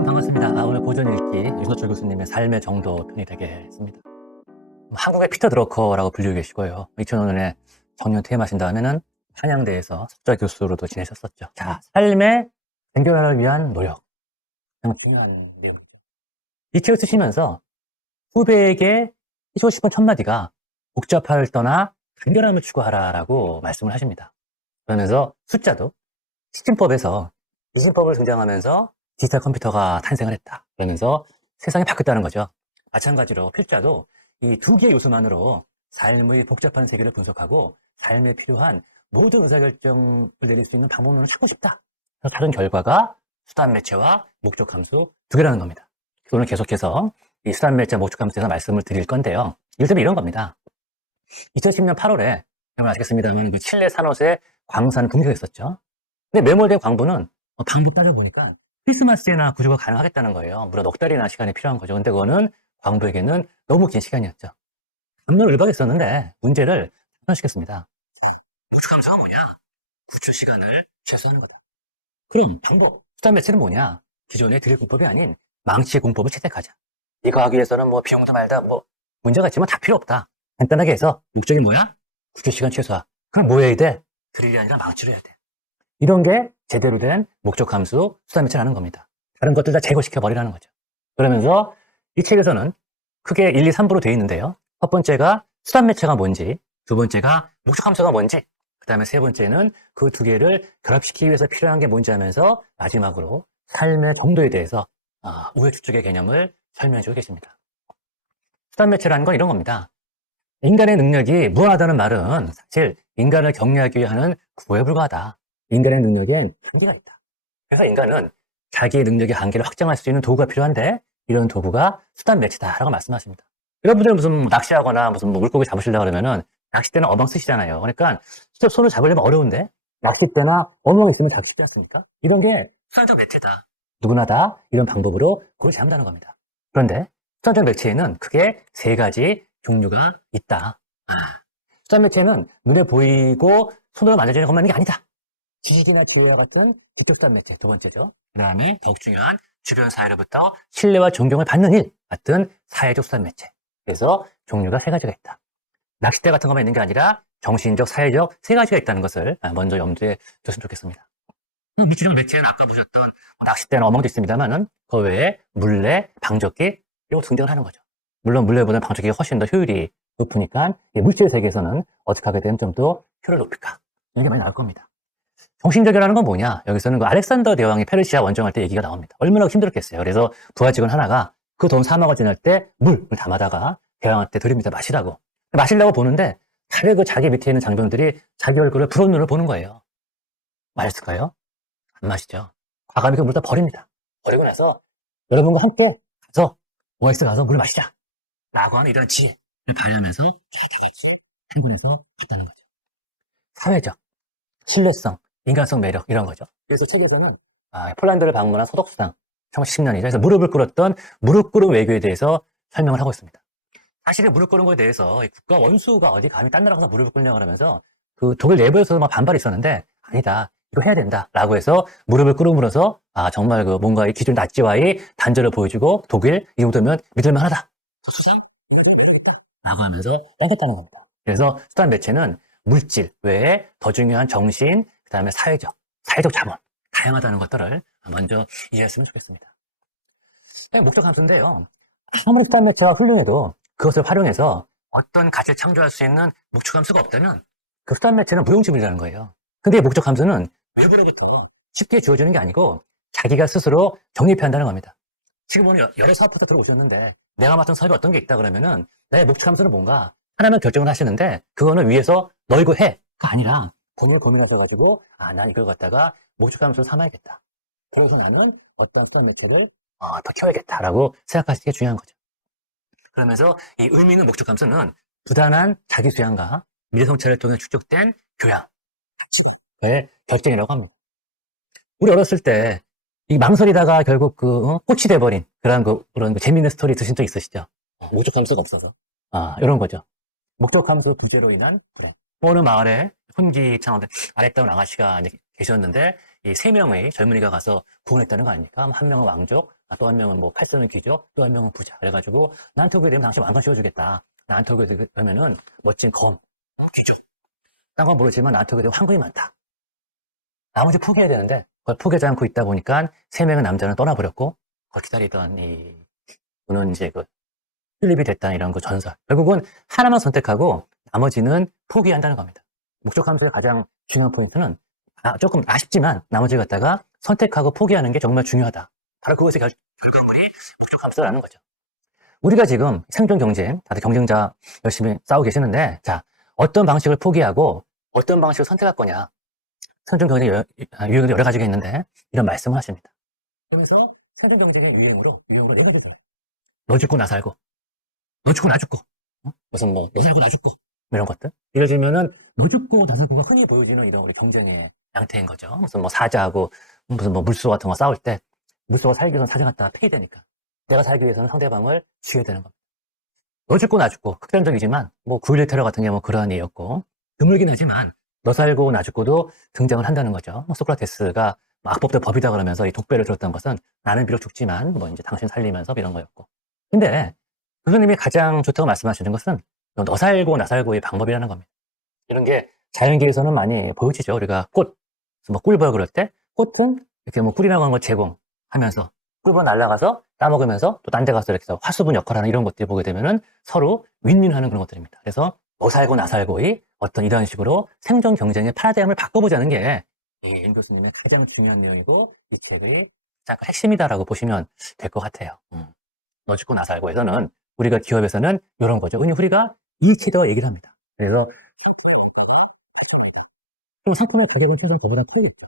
여러분 반갑습니다. 아, 오늘 고전 읽기 유서철 교수님의 삶의 정도 편이 되겠습니다. 한국의 피터 드러커라고 불리고 계시고요. 2005년에 정년 퇴임하신 다음에는 한양대에서 석좌 교수로도 지내셨었죠. 자, 삶의 생존을 위한 노력. 가장 중요한 내용이죠. 이 책을 쓰시면서 후배에게 해주고 싶은 첫 마디가 복잡함을 떠나 간결함을 추구하라라고 말씀을 하십니다. 그러면서 숫자도 시진법에서 이진법을 등장하면서 디지털 컴퓨터가 탄생을 했다. 그러면서 세상이 바뀌었다는 거죠. 마찬가지로 필자도 이 두 개의 요소만으로 삶의 복잡한 세계를 분석하고 삶에 필요한 모든 의사결정을 내릴 수 있는 방법론을 찾고 싶다. 그래서 다른 결과가 수단 매체와 목적 함수 두 개라는 겁니다. 오늘 계속해서 이 수단 매체 목적 함수에서 말씀을 드릴 건데요. 이를테면 이런 겁니다. 2010년 8월에 여러분 아시겠습니다만 그 칠레 산호세 광산 붕괴가 있었죠. 근데 매몰된 광부는 어, 방법 따져보니까 크리스마스에나 구조가 가능하겠다는 거예요. 무려 넉 달이나 시간이 필요한 거죠. 근데 그거는 광부에게는 너무 긴 시간이었죠. 분명 을박했었는데 문제를 단순시켰습니다. 목축함수가 뭐냐? 구조 시간을 최소화하는 거다. 그럼 방법, 수단 매체는 뭐냐? 기존의 드릴 공법이 아닌 망치의 공법을 채택하자. 이거 하기 위해서는 뭐 비용도 말다 뭐 문제가 있지만 다 필요 없다. 간단하게 해서 목적이 뭐야? 구조 시간 최소화. 그럼 뭐 해야 돼? 드릴이 아니라 망치로 해야 돼. 이런 게 제대로 된 목적 함수 수단 매체라는 겁니다. 다른 것들 다 제거시켜 버리라는 거죠. 그러면서 이 책에서는 크게 1, 2, 3부로 되어 있는데요. 첫 번째가 수단 매체가 뭔지, 두 번째가 목적 함수가 뭔지, 그 다음에 세 번째는 그 두 개를 결합시키기 위해서 필요한 게 뭔지 하면서 마지막으로 삶의 정도에 대해서 아, 우회 추측의 개념을 설명해 주고 계십니다. 수단 매체라는 건 이런 겁니다. 인간의 능력이 무한하다는 말은 사실 인간을 격려하기 위하는 구호에 불과하다. 인간의 능력엔 한계가 있다. 그래서 인간은 자기의 능력의 한계를 확장할 수 있는 도구가 필요한데 이런 도구가 수단 매체다라고 말씀하십니다. 여러분들은 무슨 뭐 낚시하거나 무슨 뭐 물고기 잡으시려고 그러면은 낚싯대는 어망 쓰시잖아요. 그러니까 직접 손을 잡으려면 어려운데 낚싯대나 어망이 있으면 잡기 쉽지 않습니까? 이런 게 수단적 매체다. 누구나 다 이런 방법으로 그걸 잡는다는 겁니다. 그런데 수단적 매체에는 크게 세 가지 종류가 있다. 아, 수단 매체는 눈에 보이고 손으로 만져지는 것만 있는 게 아니다. 지식이나 지혜와 같은 직접수단 매체 두 번째죠. 그 다음에 더욱 중요한 주변 사회로부터 신뢰와 존경을 받는 일 같은 사회적 수단 매체. 그래서 종류가 세 가지가 있다. 낚싯대 같은 것만 있는 게 아니라 정신적, 사회적 세 가지가 있다는 것을 먼저 염두에 두셨으면 좋겠습니다. 물질적 매체는 아까 보셨던 뭐 낚싯대나 어망도 있습니다만은 그 외에 물레, 방적기 이런 등장을 하는 거죠. 물론 물레보다는 방적기가 훨씬 더 효율이 높으니까 이 물질 세계에서는 어떻게 하게 되면 좀 더 효율을 높일까 이게 많이 나올 겁니다. 정신적이라는 건 뭐냐? 여기서는 그 알렉산더 대왕이 페르시아 원정할 때 얘기가 나옵니다. 얼마나 힘들었겠어요. 그래서 부하 직원 하나가 그 돈 사막을 지날 때 물을 담아다가 대왕한테 드립니다. 마시라고. 마시려고 보는데 다들 그 자기 밑에 있는 장병들이 자기 얼굴을 부러운 눈을 보는 거예요. 마셨을까요? 안 마시죠. 과감히 그 물을 다 버립니다. 버리고 나서 여러분과 함께 가서 오아시스 가서 물을 마시자. 라고 하는 이런 지혜를 발휘하면서 행군해서 갔다는 거죠. 사회적, 신뢰성, 인간성 매력 이런 거죠. 그래서 책에서는 아, 폴란드를 방문한 소독수당 1910년이죠. 그래서 무릎을 꿇었던 무릎 꿇은 외교에 대해서 설명을 하고 있습니다. 사실은 무릎 꿇은 거에 대해서 이 국가 원수가 어디 감히 딴 나라 가서 무릎을 꿇냐고 그러면서 그 독일 내부에서도 막 반발이 있었는데 아니다. 이거 해야 된다. 라고 해서 무릎을 꿇음으로써 아 정말 그 뭔가 이 기존 나치와의 단절을 보여주고 독일 이 정도면 믿을만 하다. 수상 라고 하면서 땡겼다는 겁니다. 그래서 수단 매체는 물질 외에 더 중요한 정신, 그 다음에 사회적, 사회적 자본, 다양하다는 것들을 먼저 이해했으면 좋겠습니다. 네, 목적 함수인데요. 아무리 수단 매체가 훌륭해도 그것을 활용해서 어떤 가치를 창조할 수 있는 목적 함수가 없다면 그 수단 매체는 무용지물이라는 거예요. 근데 이 목적 함수는 외부로부터 쉽게 주어지는 게 아니고 자기가 스스로 정립해야 한다는 겁니다. 지금 오늘 여러 사업부터 들어오셨는데 내가 맡은 사업이 어떤 게 있다 그러면은 내 목적 함수는 뭔가 하나만 결정을 하시는데 그거는 위에서 너 이거 해. 가 아니라 고민을 고민하셔 가지고 아, 나 이걸 갖다가 목적 함수로 삼아야겠다. 그래서 나는 어떤 수단 매체를 어, 더 키워야겠다라고 생각하시는 게 중요한 거죠. 그러면서 이 의미 있는 목적 함수는 부단한 자기 수양과 미래 성찰을 통해 축적된 교양, 가치의 결정이라고 합니다. 우리 어렸을 때 이 망설이다가 결국 그 어? 꽃이 돼버린 그런 그 그런 그 재미있는 스토리 드신 적 있으시죠? 어, 목적 함수가 없어서 아 이런 거죠. 목적 함수 부재로 인한 불행. 어느 마을에 혼기창 아랫다운 아가씨가 이제 계셨는데 이 세 명의 젊은이가 가서 구원했다는 거 아닙니까? 한 명은 왕족, 또 한 명은 뭐칼 쓰는 귀죠. 또한 명은 부자. 그래가지고 나한테 오게 되면 당신 왕관 씌워주겠다. 나한테 오게 되면은 멋진 검, 어, 귀죠. 딴건 모르지만 나한테 오게 되면 황금이 많다. 나머지 포기해야 되는데 그걸 포기하지 않고 있다 보니까 세 명의 남자는 떠나버렸고 그걸 기다리던 이 분은 이제 그 필립이 됐다 이런 그 전설. 결국은 하나만 선택하고 나머지는 포기한다는 겁니다. 목적 함수의 가장 중요한 포인트는 아, 조금 아쉽지만 나머지를 갖다가 선택하고 포기하는 게 정말 중요하다. 바로 그것의 결, 결과물이 목적 함수라는 거죠. 우리가 지금 생존 경쟁, 다들 경쟁자 열심히 싸우고 계시는데, 자, 어떤 방식을 포기하고 어떤 방식을 선택할 거냐. 생존 경쟁 유형이 여러 가지가 있는데, 이런 말씀을 하십니다. 그러면서 생존 경쟁의 유형으로, 유형으로 네 가지 들어요. 너 죽고 나 살고, 너 죽고 나 죽고, 어? 무슨 뭐, 너 살고 나 죽고, 이런 것들. 예를 들면은, 너 죽고 나 살고가 흔히 보여지는 이런 우리 경쟁의 양태인 거죠. 무슨 뭐 사자하고 무슨 뭐 물소 같은 거 싸울 때 물소가 살기 위해서는 사자 갖다가 패야 되니까 내가 살기 위해서는 상대방을 죽여야 되는 겁니다. 너 죽고 나 죽고 극단적이지만 뭐 9.11 테러 같은 게 뭐 그러한 예였고 드물긴 하지만 너 살고 나 죽고도 등장을 한다는 거죠. 뭐 소크라테스가 뭐 악법도 법이다 그러면서 이 독배를 들었던 것은 나는 비록 죽지만 뭐 이제 당신 살리면서 이런 거였고 근데 교수님이 가장 좋다고 말씀하시는 것은 너 살고 나 살고의 방법이라는 겁니다. 이런 게 자연계에서는 많이 보여지죠. 우리가 꽃, 뭐 꿀벌 그럴 때 꽃은 이렇게 뭐 꿀이라고 하는 걸 제공하면서 꿀벌 날아가서 따먹으면서 또 딴 데 가서 이렇게 해서 화수분 역할하는 이런 것들이 보게 되면은 서로 윈윈하는 그런 것들입니다. 그래서 너 살고 나 살고의 어떤 이런 식으로 생존 경쟁의 파라다임을 바꿔보자는 게이윤 교수님의 가장 중요한 내용이고 이 책의 가장 핵심이다라고 보시면 될 것 같아요. 음. 너 죽고 나 살고에서는 우리가 기업에서는 이런 거죠. 흔히 우리가 이치더 얘기를 합니다. 그래서 그럼 상품의 가격은 최소한 그보다 팔겠죠.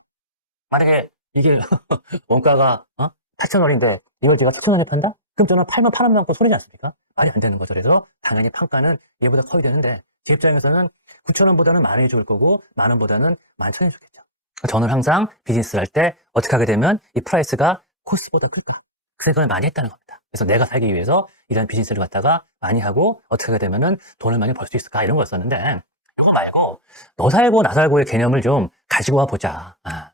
만약에 이게 원가가 어? 8,000원인데 이걸 제가 7,000원에 판다? 그럼 저는 팔면 팔면 않고 소리지 않습니까? 말이 안 되는 거죠. 그래서 당연히 판가는 얘보다 커야 되는데 제 입장에서는 9,000원보다는 만 원이 좋을 거고 만 원보다는 만 천이 좋겠죠. 저는 항상 비즈니스를 할 때 어떻게 하게 되면 이 프라이스가 코스보다 클까? 그 생각을 많이 했다는 겁니다. 그래서 내가 살기 위해서 이런 비즈니스를 갖다가 많이 하고 어떻게 하게 되면은 돈을 많이 벌 수 있을까? 이런 거였었는데 이거 말고 너 살고 나 살고의 개념을 좀 가지고 와 보자. 아,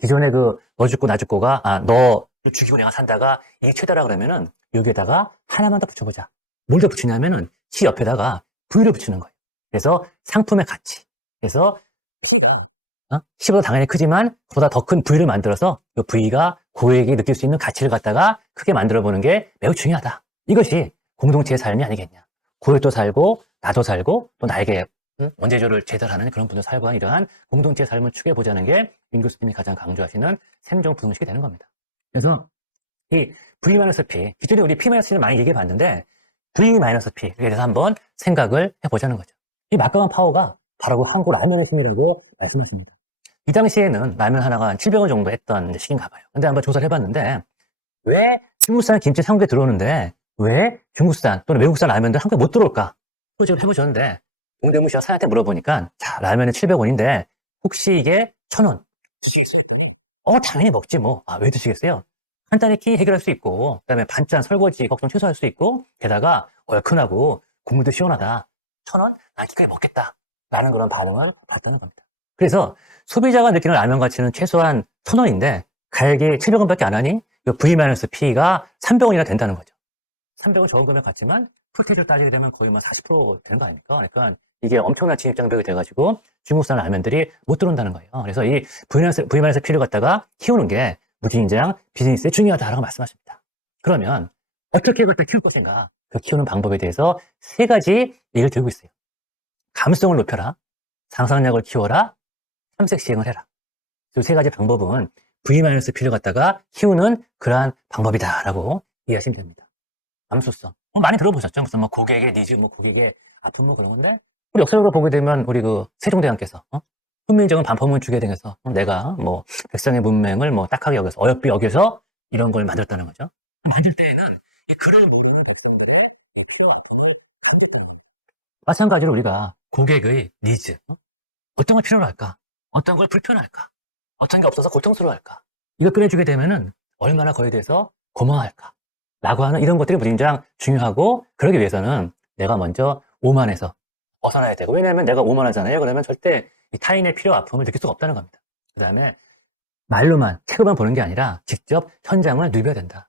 기존에 그너 죽고 나 죽고가 아, 너 죽이고 내가 산다가 이게 최다라 그러면은 여기에다가 하나만 더 붙여보자. 뭘 더 붙이냐면은 시 옆에다가 V를 붙이는 거예요. 그래서 상품의 가치. 그래서 어? C보다 당연히 크지만 그보다 더큰 V를 만들어서 그 V가 고객이 느낄 수 있는 가치를 갖다가 크게 만들어 보는 게 매우 중요하다. 이것이 공동체의 삶이 아니겠냐. 고객도 살고 나도 살고 또 나에게 응? 원재료를 제달하는 그런 살고 한 이러한 공동체의 삶을 추구해보자는 게민 교수님이 가장 강조하시는 생존 부동식이 되는 겁니다. 그래서 이 V-P, 기존에 우리 P-를 많이 얘기해 봤는데 V-P에 대해서 한번 생각을 해보자는 거죠. 이 막강한 파워가 바로 그 한국 라면의 힘이라고 말씀하십니다. 이 당시에는 라면 하나가 한 700원 정도 했던 시기인가 봐요. 근데 한번 조사를 해봤는데 왜 중국산 김치 한국에 들어오는데 왜 중국산 또는 외국산 라면들 한국에 못 들어올까? 프로젝트를 해보셨는데 동대문 씨가 사장한테 물어보니까 자 라면은 700원인데 혹시 이게 1000원 드시겠어요? 어 당연히 먹지 뭐. 아 왜 드시겠어요? 간단히 해결할 수 있고 그다음에 반찬 설거지 걱정 최소화할 수 있고 게다가 얼큰하고 국물도 시원하다. 1000원? 난 기꺼이 먹겠다. 라는 그런 반응을 봤다는 겁니다. 그래서 소비자가 느끼는 라면 가치는 최소한 1000원인데 가격이 700원밖에 안 하니 V-P가 300원이나 된다는 거죠. 300원 적은 금액 같지만 풀테이지를 따지게 되면 거의 뭐 40% 되는 거 아닙니까? 그러니까 이게 엄청난 진입 장벽이 돼가지고 중국산 라면들이 못 들어온다는 거예요. 그래서 이 V-P를 갖다가 키우는 게 무진장 비즈니스에 중요하다라고 말씀하십니다. 그러면 어떻게 갖다 키울 것인가? 그 키우는 방법에 대해서 세 가지 얘기를 들고 있어요. 감수성을 높여라, 상상력을 키워라, 탐색 시행을 해라. 이 세 가지 방법은 V-P를 갖다가 키우는 그러한 방법이다라고 이해하시면 됩니다. 감수성. 뭐 많이 들어보셨죠? 무슨 뭐 고객의 니즈, 뭐 고객의 아픔 뭐 그런 건데 우리 역사적으로 보게 되면 우리 그 세종대왕께서 어? 훈민정음 반포문 주게 등해서 내가 뭐 백성의 문맹을 뭐 딱하게 여겨서 어여삐 여겨서 이런 걸 만들었다는 거죠. 만들 때에는 이 글을 모르는 백성들의 이 필요 아픔을 감겠다는 거예요. 마찬가지로 우리가 고객의 니즈, 어? 어떤 걸 필요로 할까? 어떤 걸 불편할까? 어떤 게 없어서 고통스러워할까? 이걸 꺼내주게 되면은 얼마나 거기에 대해서 고마워할까? 라고 하는 이런 것들이 무진장 중요하고 그러기 위해서는 내가 먼저 오만해서 벗어나야 되고 왜냐하면 내가 오만하잖아요. 그러면 절대 이 타인의 필요 아픔을 느낄 수가 없다는 겁니다. 그 다음에 말로만 책으로만 보는 게 아니라 직접 현장을 누벼야 된다.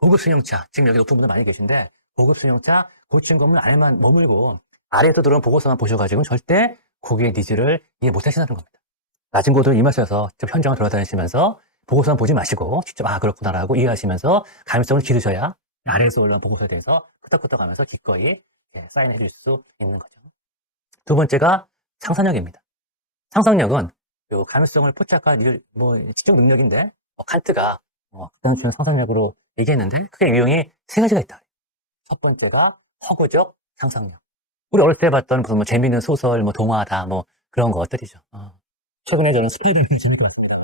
고급 승용차, 지금 여기 높은 분들 많이 계신데, 고급 승용차, 고층 건물 안에만 머물고, 아래에서 들어온 보고서만 보셔가지고 절대 고객의 니즈를 이해 못 하신다는 겁니다. 낮은 곳으로 임하셔서 직접 현장을 돌아다니시면서 보고서만 보지 마시고, 직접, 아, 그렇구나라고 이해하시면서 감성을 기르셔야 아래에서 올라온 보고서에 대해서 끄덕끄덕 하면서 기꺼이 예, 사인해 줄 수 있는 거죠. 두 번째가 상상력입니다. 상상력은 요 감수성을 포착한 일, 뭐, 지적 능력인데, 어, 칸트가 어, 극단 주는 상상력으로 얘기했는데, 크게 유형이 세 가지가 있다. 첫 번째가 허구적 상상력. 우리 어릴 때 봤던 무슨 뭐 재미있는 소설, 뭐 동화다, 뭐 그런 것들이죠. 어. 최근에 저는 스파이더맨이 재밌게 봤습니다.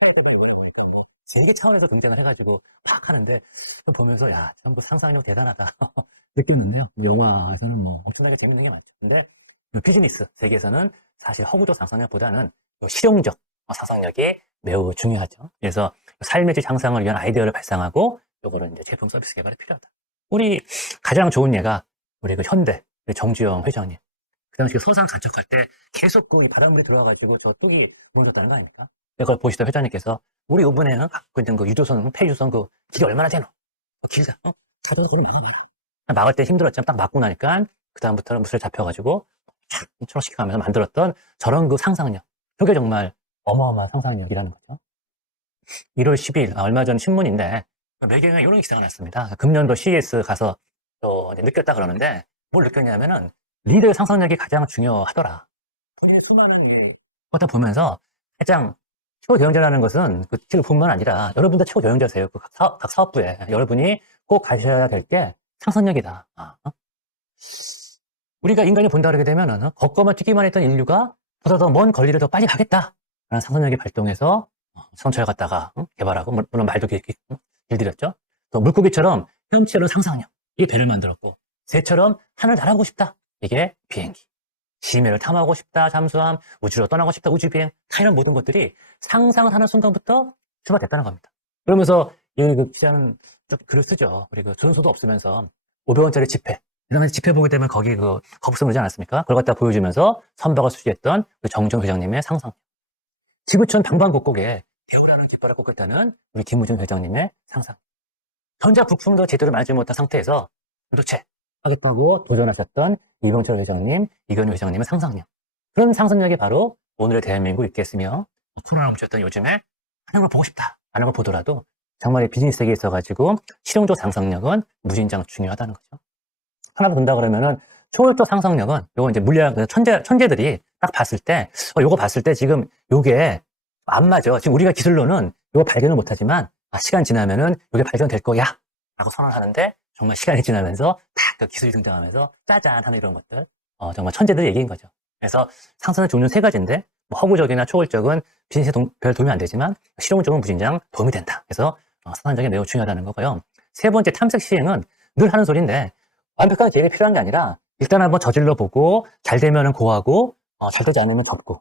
스파이더맨을 보니까 뭐 세계 차원에서 등장을 해가지고 팍 하는데 보면서 야, 전부 상상력 대단하다 느꼈는데요. 영화에서는 뭐 엄청나게 재밌는 게 많죠. 근데 이 비즈니스 세계에서는 사실 허구적 상상력보다는 이 실용적 상상력이 매우 중요하죠. 그래서 삶의 질 향상을 위한 아이디어를 발상하고 요거는 이제 제품 서비스 개발이 필요하다. 우리 가장 좋은 예가 우리 그 현대 정주영 회장님. 그 당시 그 서산 간척할 때 계속 그 바람물이 들어와가지고 저 뚝이 무너졌다는 거 아닙니까? 그걸 보시던 회장님께서 우리 이번에는 있는 그 유조선, 폐유조선 그 길이 얼마나 되노? 어, 길다. 어? 가져서 그걸 막아봐라. 막을 때 힘들었지만 딱 막고 나니까 그다음부터는 무술 잡혀가지고 촥 초록시켜 가면서 만들었던 저런 그 상상력. 그게 정말 어마어마한 상상력이라는 거죠. 1월 10일, 아, 얼마 전 신문인데 매경에 이런 기사가 났습니다. 금년도 CES 가서 또 이제 느꼈다 그러는데 뭘 느꼈냐면은 리더의 상상력이 가장 중요하더라. 본인의 수많은 일을 걷다 보면서 가장 최고 경영자라는 것은 그 직업뿐만 아니라 여러분도 최고 경영자세요. 그 각, 사업, 각 사업부에 여러분이 꼭 가셔야 될 게 상상력이다. 아, 어? 우리가 인간이 본다 그러게 되면은 걷고만 뛰기만 했던 인류가 보다 더 먼 거리를 더 빨리 가겠다라는 상상력이 발동해서 선처를 갖다가 어? 개발하고 물- 물론 말도 어? 길들였죠. 또 물고기처럼 현체로 상상력 이게 배를 만들었고 새처럼 하늘 날아가고 싶다 이게 비행기 심해를 탐하고 싶다 잠수함 우주로 떠나고 싶다 우주 비행 다 이런 모든 것들이 상상을 하는 순간부터 출발됐다는 겁니다. 그러면서 여기 그 기자는 쭉 글을 쓰죠. 우리 그 준소도 없으면서 500원짜리 지폐 그다음에 지폐 보게 되면 거기 그 거북선 그러지 않았습니까? 그걸 갖다 보여주면서 선박을 수지했던 그 정정 회장님의 상상. 지구촌 방방곡곡에 대우라는 깃발을 꽂고 있다는 우리 김우중 회장님의 상상. 전자 부품도 제대로 만지 못한 상태에서 도대체 하겠다고 도전하셨던 이병철 회장님, 이건희 회장님의 상상력. 그런 상상력이 바로 오늘의 대한민국이 있겠으며 코로나 멈췄던 요즘에 하는 걸 보고 싶다 하는 걸 보더라도 정말 이 비즈니스 세계에 있어가지고 실용적 상상력은 무진장 중요하다는 거죠. 하나 더 본다 그러면은 초월적 상상력은 요거 이제 물리학 천재 천재들이 딱 봤을 때 어, 요거 봤을 때 지금 요게 안 맞아. 지금 우리가 기술로는 요거 발견을 못 하지만 아, 시간 지나면은 요게 발견될 거야 라고 선언하는데 정말 시간이 지나면서 딱 그 기술이 등장하면서 짜잔 하는 이런 것들 어, 정말 천재들 얘기인 거죠. 그래서 상상의 종류는 세 가지인데 뭐 허구적이나 초월적은 비즈니스에 동- 별 도움이 안 되지만 실용 적은 무진장 도움이 된다. 그래서 어, 상상력이 매우 중요하다는 거고요. 세 번째 탐색 시행은 늘 하는 소리인데 완벽한 계획이 필요한 게 아니라 일단 한번 저질러 보고 잘 되면은 고하고 어, 잘 되지 않으면 접고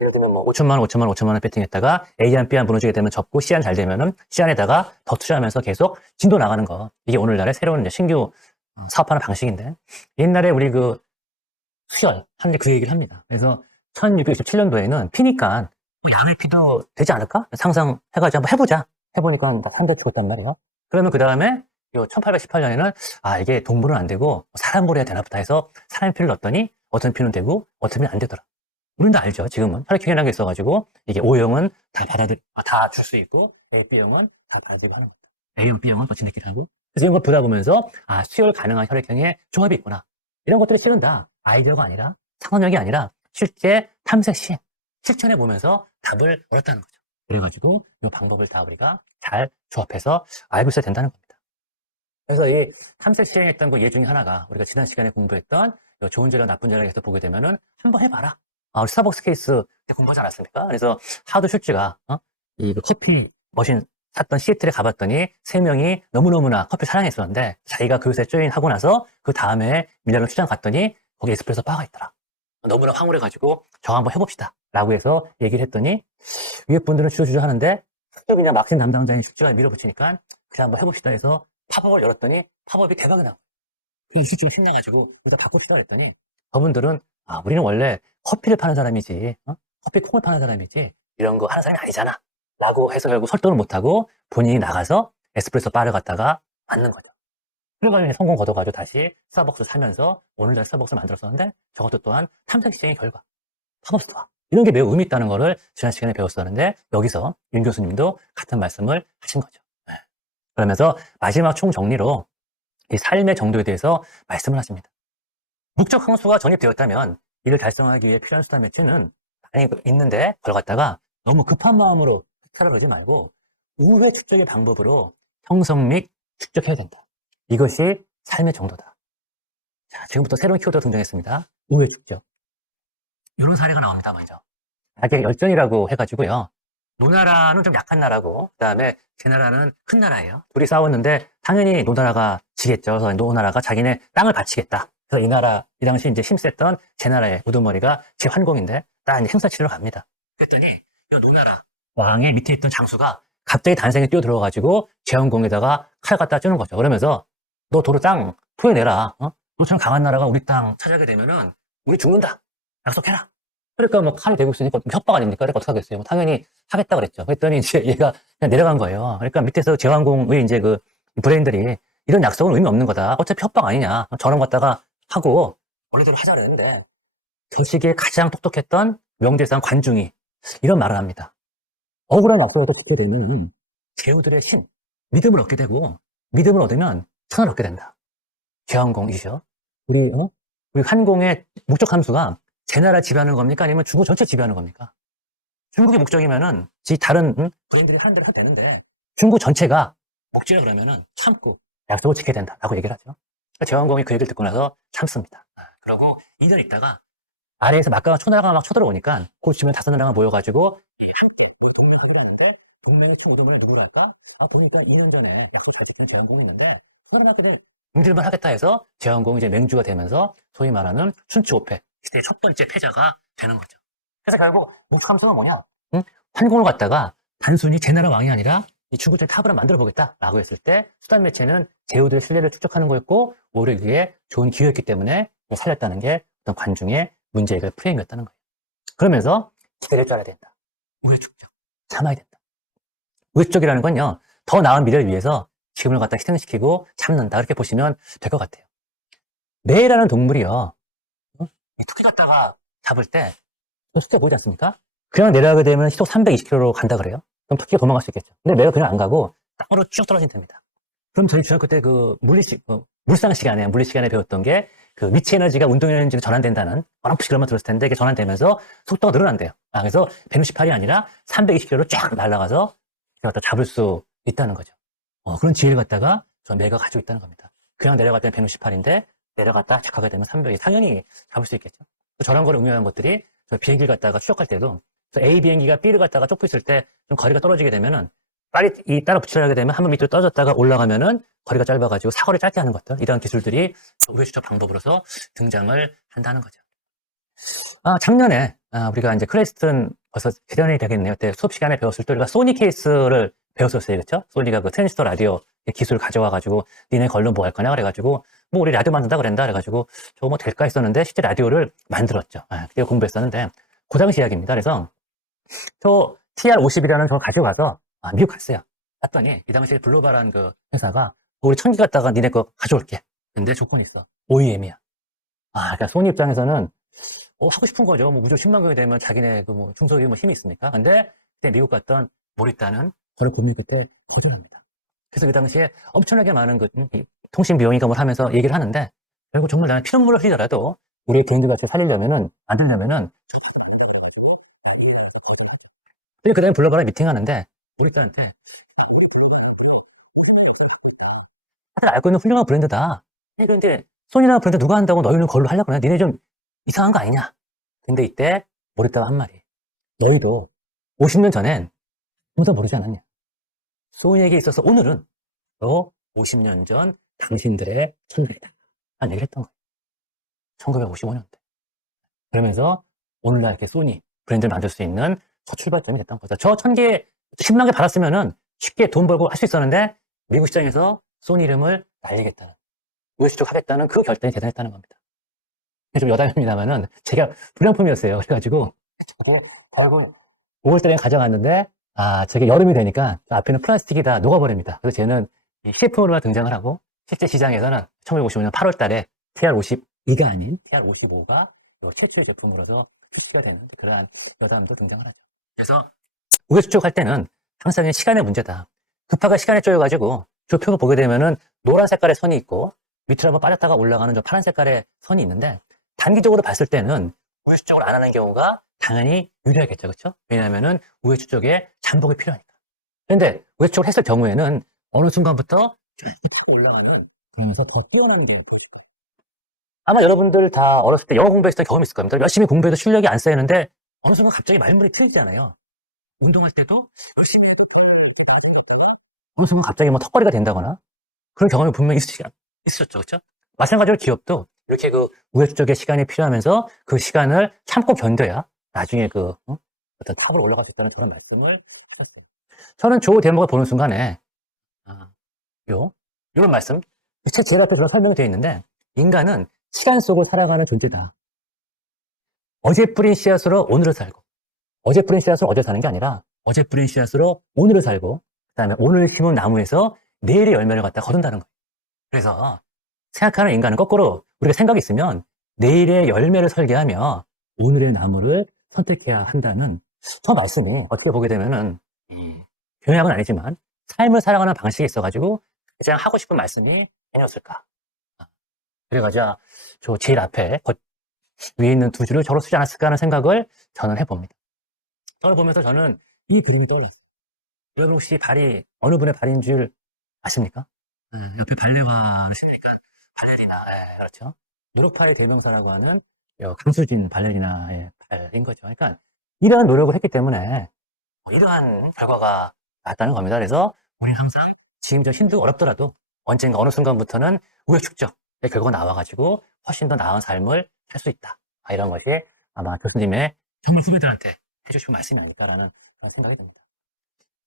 예를 들면 뭐 5천만 원, 5천만 원, 5천만 원 배팅했다가 A안, B안 무너지게 되면 접고 C안 잘 되면은 C안에다가 더 투자하면서 계속 진도 나가는 거. 이게 오늘날의 새로운 이제 신규 어, 사업하는 방식인데 옛날에 우리 그 수열 한테 그 얘기를 합니다. 그래서 1627년도에는 피니까 뭐 양을 피도 되지 않을까? 상상해가지고 한번 해보자. 해보니까 다 사람들 죽었단 말이에요. 그러면 그 다음에 요 1818년에는 아 이게 동물은 안 되고 사람으로 해야 되나 보다 해서 사람 피를 넣었더니 어떤 피는 되고 어떤 피는 안 되더라. 우리는 다 알죠. 지금은 혈액형이라는 게 있어가지고 이게 O형은 다 받아들 다줄 수 있고 A, B형은 다 받아들이고 하는 겁니다. A형, B형은 더 진행끼리 하고 그래서 이런 걸 보다 보면서 아 수혈 가능한 혈액형의 조합이 있구나. 이런 것들이 실은 다 아이디어가 아니라 상상력이 아니라 실제 탐색 시행 실천해 보면서 답을 얻었다는 거죠. 그래가지고 이 방법을 다 우리가 잘 조합해서 알고 있어야 된다는 겁니다. 그래서 이 탐색 시행했던 그 예 중에 하나가 우리가 지난 시간에 공부했던 요 좋은 재료 나쁜 재료에 대해서 보게 되면은 한번 해봐라. 아, 우리 스타벅스 케이스 때 공부하지 않았습니까? 그래서 하도 슈즈가 어? 이그 커피 머신 샀던 시애틀에 가봤더니 세 명이 너무너무나 커피 사랑했었는데 자기가 그것에 조인하고 나서 그 다음에 밀라노 출장 갔더니 거기 에스프레소 바가 있더라. 너무나 황홀해가지고 저 한번 해봅시다. 라고 해서 얘기를 했더니 위에 분들은 주저주저 하는데 또 그냥 막신 담당자인 슈즈가 밀어붙이니까 그래 한번 해봅시다 해서 팝업을 열었더니 팝업이 대박이 나고 그 슈즈가 신나가지고 일단 바꾸고 싶다 했더니 저분들은 아 우리는 원래 커피를 파는 사람이지 어? 커피 콩을 파는 사람이지 이런 거 하는 사람이 아니잖아 라고 해서 결국 설득을 못하고 본인이 나가서 에스프레소 바를 갖다가 만든 거죠. 그래가지고 성공 거둬가지고 다시 스타벅스 사면서 오늘날 스타벅스를 만들었었는데 저것도 또한 탐색 시장의 결과. 팝업스토어. 이런 게 매우 의미 있다는 거를 지난 시간에 배웠었는데 여기서 윤 교수님도 같은 말씀을 하신 거죠. 네. 그러면서 마지막 총정리로 이 삶의 정도에 대해서 말씀을 하십니다. 목적 항수가 정립되었다면 이를 달성하기 위해 필요한 수단 매체는 많이 있는데 갖다가 너무 급한 마음으로 찾아가지 말고 우회 축적의 방법으로 형성 및 축적해야 된다. 이것이 삶의 정도다. 자, 지금부터 새로운 키워드가 등장했습니다. 우회 축적. 이런 사례가 나옵니다, 먼저. 악의 열전이라고 해가지고요. 노나라는 좀 약한 나라고, 그 다음에 제 나라는 큰 나라예요. 둘이 싸웠는데, 당연히 노나라가 지겠죠. 그래서 노나라가 자기네 땅을 바치겠다. 그래서 이 나라, 이 당시 이제 힘셌던 제 나라의 우두머리가 제 환공인데, 딱 행사 치러 갑니다. 그랬더니, 이 노나라 왕의 밑에 있던 장수가 갑자기 단생에 뛰어 들어가가지고 제왕공에다가 칼 갖다 주는 거죠. 그러면서, 너 도로 땅 토해내라. 어? 너처럼 강한 나라가 우리 땅 차지하게 되면은, 우리 죽는다. 약속해라. 그러니까 뭐 칼이 되고 있으니까 협박 아닙니까? 그러니까 어떻게 하겠어요? 뭐 당연히 하겠다 그랬죠. 그랬더니 이제 얘가 그냥 내려간 거예요. 그러니까 밑에서 제왕공의 이제 그 브레인들이 이런 약속은 의미 없는 거다. 어차피 협박 아니냐. 저런 갖다가 하고 원래대로 하자 그랬는데 교식에 가장 똑똑했던 명대상 관중이 이런 말을 합니다. 억울한 약속을 또 지켜야 되면 제후들의 신, 믿음을 얻게 되고 믿음을 얻으면 천을 얻게 된다. 제왕공이죠. 우리 어? 우리 한공의 목적 함수가 제 나라 지배하는 겁니까? 아니면 중국 전체 지배하는 겁니까? 중국의 목적이면은 지 다른 응? 브랜드를 하는 대로 해도 되는데 중국 전체가 목적이라 그러면은 참고 약속을 지켜야 된다라고 얘기를 하죠. 그러니까 제왕공이 그 얘기를 듣고 나서 참습니다. 아, 그러고 2년 있다가 아래에서 막강한 초나라가 막 쳐들어오니까 그 주변 다섯 나라가 모여가지고 이 함께 동맹하기로 하는데 동맹의 총우동을 누구로 할까? 아 보니까 2년 전에 약속 잘 지킨 제왕공이었는데 초나라들이 응질만 하겠다 해서 제왕공이 이제 맹주가 되면서 소위 말하는 춘추오패 시대의 첫 번째 패자가 되는 거죠. 그래서 결국 목함수가 뭐냐? 응? 환공을 갖다가 단순히 제 나라 왕이 아니라 이 중국의 탑을 만들어 보겠다라고 했을 때 수단 매체는 제후들의 신뢰를 축적하는 거였고 오히려 이게 좋은 기회였기 때문에 살렸다는 게 어떤 관중의 문제의식을 프레임이었다는 거예요. 그러면서 기다릴 줄 알아야 된다. 우회 축적. 참아야 된다. 우회 축적이라는 건요. 더 나은 미래를 위해서 지금을 갖다 희생시키고 참는다. 이렇게 보시면 될 것 같아요. 매라는 동물이요. 이 토끼 갖다가 잡을 때 숫자 보이지 않습니까? 그냥 내려가게 되면 시속 320km로 간다 그래요. 그럼 토끼가 도망갈 수 있겠죠. 근데 매가 그냥 안 가고 땅으로 쭉 떨어진 됩니다. 그럼 저희 중학교 때 그 물리 시, 어, 물상 시간에, 물리 시간에 배웠던 게그 미치 에너지가 운동 에너지로 전환된다는 어렴풋이 그런 말 들었을 텐데 이게 전환되면서 속도가 늘어난대요. 아, 그래서 168이 아니라 320km로 쫙 날아가서 갖다 잡을 수 있다는 거죠. 어, 그런 지혜를 갖다가 저 매가 가지고 있다는 겁니다. 그냥 내려갈 때는 168인데 내려갔다 착하게 되면 300이 당연히 잡을 수 있겠죠. 저런 거를 응용한 것들이 저 비행기를 갖다가 추적할 때도 A 비행기가 B를 갖다가 쫓고 있을 때 좀 거리가 떨어지게 되면은 빨리 이 따라 붙이려게 되면 한 번 밑으로 떨어졌다가 올라가면은 거리가 짧아가지고 사거리 짧게 하는 것들 이런 기술들이 우회 추적 방법으로서 등장을 한다는 거죠. 아 작년에 아, 우리가 이제 크레스튼 벌써 1년이 되겠네요. 그때 수업 시간에 배웠을 때 우리가 소니 케이스를 배웠었어요, 그렇죠? 소니가 그 트랜지스터 라디오 기술을 가져와가지고 니네 걸로 뭐 할 거냐 그래가지고 뭐 우리 라디오 만든다 그랬다 그래가지고 저거 뭐 될까 했었는데 실제 라디오를 만들었죠. 아, 그때 공부했었는데 그 당시 이야기입니다. 그래서 저 TR50이라는 저 가지고 가서 아, 미국 갔어요. 갔더니 이 당시에 블로바라는 그 회사가 우리 천기 갖다가 니네 거 가져올게. 근데 조건이 있어. OEM이야. 아, 그러니까 소니 입장에서는 어, 하고 싶은 거죠. 뭐 무조 10만 명이 되면 자기네 그 뭐 중소기업 뭐 힘이 있습니까? 근데 그때 미국 갔던 모리따는 저를 고민 그때 거절합니다. 그래서 그 당시에 엄청나게 많은 그 음, 이 통신 비용이가 뭘 하면서 얘기를 하는데 결국 정말 나는 피눈물을 흘리더라도 우리 개인들 같이 살리려면은 안 그래가지고 그 다음에 불러봐라 미팅하는데 모리따한테 다들 알고 있는 훌륭한 브랜드다. 그런데 소니라는 브랜드 누가 한다고 너희는 걸로 하려고 그래? 니네 좀 이상한 거 아니냐? 근데 이때 모리따가 한 말이 너희도 50년 전엔 아무도 모르지 않았냐? 소니에게 있어서 오늘은 너 50년 전 당신들의 천국이다. 한 얘기를 했던 거예요. 1955년대. 그러면서 오늘날 이렇게 소니 브랜드를 만들 수 있는 첫 출발점이 됐던 거죠. 저 천 개, 10만 개 받았으면은 쉽게 돈 벌고 할 수 있었는데 미국 시장에서 소니 이름을 날리겠다는, 우회수축하겠다는 그 결단이 대단했다는 겁니다. 좀 여담입니다만은 제가 불량품이었어요. 그래가지고 결국 5월달에 가져갔는데 아, 저게 여름이 되니까 저 앞에는 플라스틱이 다 녹아버립니다. 그래서 쟤는 이 CF로만 등장을 하고 실제 시장에서는 1955년 8월 달에 TR52가 아닌 TR55가 최초의 제품으로서 출시가 되는 그러한 여담도 등장을 하죠. 그래서 우회 추적할 때는 항상 이 시간의 문제다. 급파가 시간에 쪼여가지고 조표가 보게 되면은 노란 색깔의 선이 있고 밑으로 한번 빠졌다가 올라가는 저 파란 색깔의 선이 있는데 단기적으로 봤을 때는 우회 추적을 안 하는 경우가 당연히 유리하겠죠. 그렇죠? 왜냐하면은 우회 추적에 잠복이 필요하니까. 그런데 우회 추적을 했을 경우에는 어느 순간부터 이렇게 타고 올라가는 그러면서 더 경우가 있어요. 아마 여러분들 다 어렸을 때 영어 공부했을 때 경험 있을 겁니다. 열심히 공부해도 실력이 안 쌓이는데 어느 순간 갑자기 말문이 트이잖아요. 운동할 때도 열심히 하고 나중에 갔다가 어느 순간 갑자기 뭐 턱걸이가 된다거나 그런 경험이 분명히 있으시, 있었죠. 그렇죠? 마찬가지로 기업도 이렇게 그 우회적의 시간이 필요하면서 그 시간을 참고 견뎌야 나중에 그 어? 어떤 탑으로 올라갈 수 있다는 저런 말씀을 하셨어요. 저는 조 대목을 보는 순간에 아, 요 이런 말씀 책 제일 앞에 저런 설명이 되어 있는데 인간은 시간 속을 살아가는 존재다. 어제 뿌린 씨앗으로 오늘을 살고 어제 뿌린 씨앗으로 어제 사는 게 아니라 어제 뿌린 씨앗으로 오늘을 살고 그다음에 오늘 심은 나무에서 내일의 열매를 갖다 거둔다는 거예요. 그래서 생각하는 인간은 거꾸로 우리가 생각이 있으면 내일의 열매를 설계하며 오늘의 나무를 선택해야 한다는 저 말씀이 어떻게 보게 되면은 이 교양은 아니지만 삶을 살아가는 방식이 있어가지고 가장 하고 싶은 말씀이 아니었을까. 그래가지고 저 제일 앞에 거- 위에 있는 두 줄을 저로 쓰지 않았을까 하는 생각을 저는 해봅니다. 저를 보면서 저는 이 그림이 떠올랐어요. 여러분 혹시 발이 어느 분의 발인 줄 아십니까? 네, 옆에 발레화를 신으니까 발레리나, 예, 그렇죠. 노력파의 대명사라고 하는 요 강수진 발레리나의 발인 거죠. 그러니까 이러한 노력을 했기 때문에 뭐 이러한 결과가 나왔다는 겁니다. 그래서 우리는 항상 지금 좀 힘들고 어렵더라도 언젠가 어느 순간부터는 우여축적의 결과가 나와가지고 훨씬 더 나은 삶을 살 수 있다. 아, 이런 것이 아마 교수님의 정말 후배들한테 해주시고 말씀이 아닐까라는 그런 생각이 듭니다.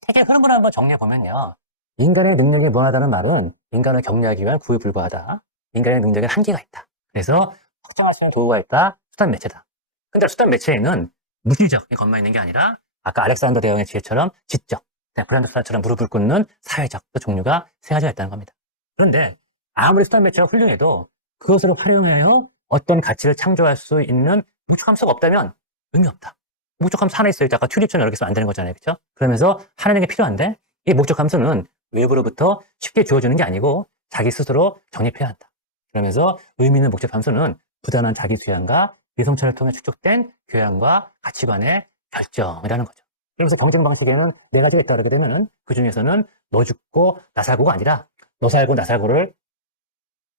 책의 흐름을 한번 정리해보면요. 인간의 능력이 무한하다는 말은 인간을 격려하기 위한 구에 불과하다. 인간의 능력에 한계가 있다. 그래서 확정할 수 있는 도구가 있다. 수단 매체다. 근데 수단 매체에는 무지적인 것만 있는 게 아니라 아까 알렉산더 대왕의 지혜처럼 지적, 브란드 수단처럼 무릎을 꿇는 사회적 또 종류가 세 가지가 있다는 겁니다. 그런데 아무리 수단 매체가 훌륭해도 그것을 활용하여 어떤 가치를 창조할 수 있는 목적 함수가 없다면 의미 없다. 목적 함수 하나 있어야 아까 튤립처럼 이렇게 쓰면 안 되는 거잖아요. 그렇죠? 그러면서 하나는 게 필요한데 이 목적 함수는 외부로부터 쉽게 주어지는 게 아니고 자기 스스로 정립해야 한다. 그러면서 의미 있는 목적 함수는 부단한 자기 수양과 위성찰을 통해 축적된 교양과 가치관의 결정이라는 거죠. 그러면서 경쟁 방식에는 네 가지가 있다 그러게 되면은 그 중에서는 너 죽고 나 살고가 아니라 너 살고 나 살고를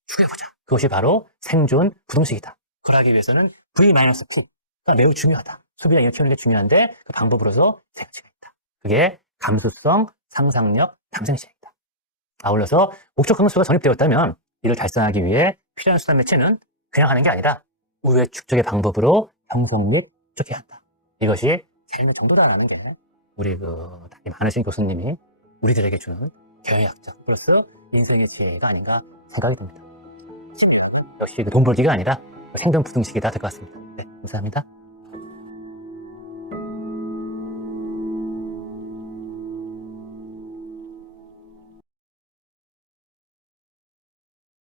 추구해보자. 그것이 바로 생존 부동식이다. 그걸 하기 위해서는 V-P가 매우 중요하다. 소비자 인을 키우는 게 중요한데 그 방법으로서 세 가지가 있다. 그게 감수성, 상상력, 탐생시이다. 아울러서 목적 함수가 정립되었다면 이를 달성하기 위해 필요한 수단 매체는 그냥 하는 게 아니라 우회 축적의 방법으로 형성 및 축적해야 한다. 이것이 삶의 정도라는 게 우리 그 나이 많으신 교수님이 우리들에게 주는 경영학적 플러스 인생의 지혜가 아닌가 생각이 듭니다. 역시 그 돈 벌기가 아니라 생존 부등식이 다 될 것 같습니다. 네, 감사합니다.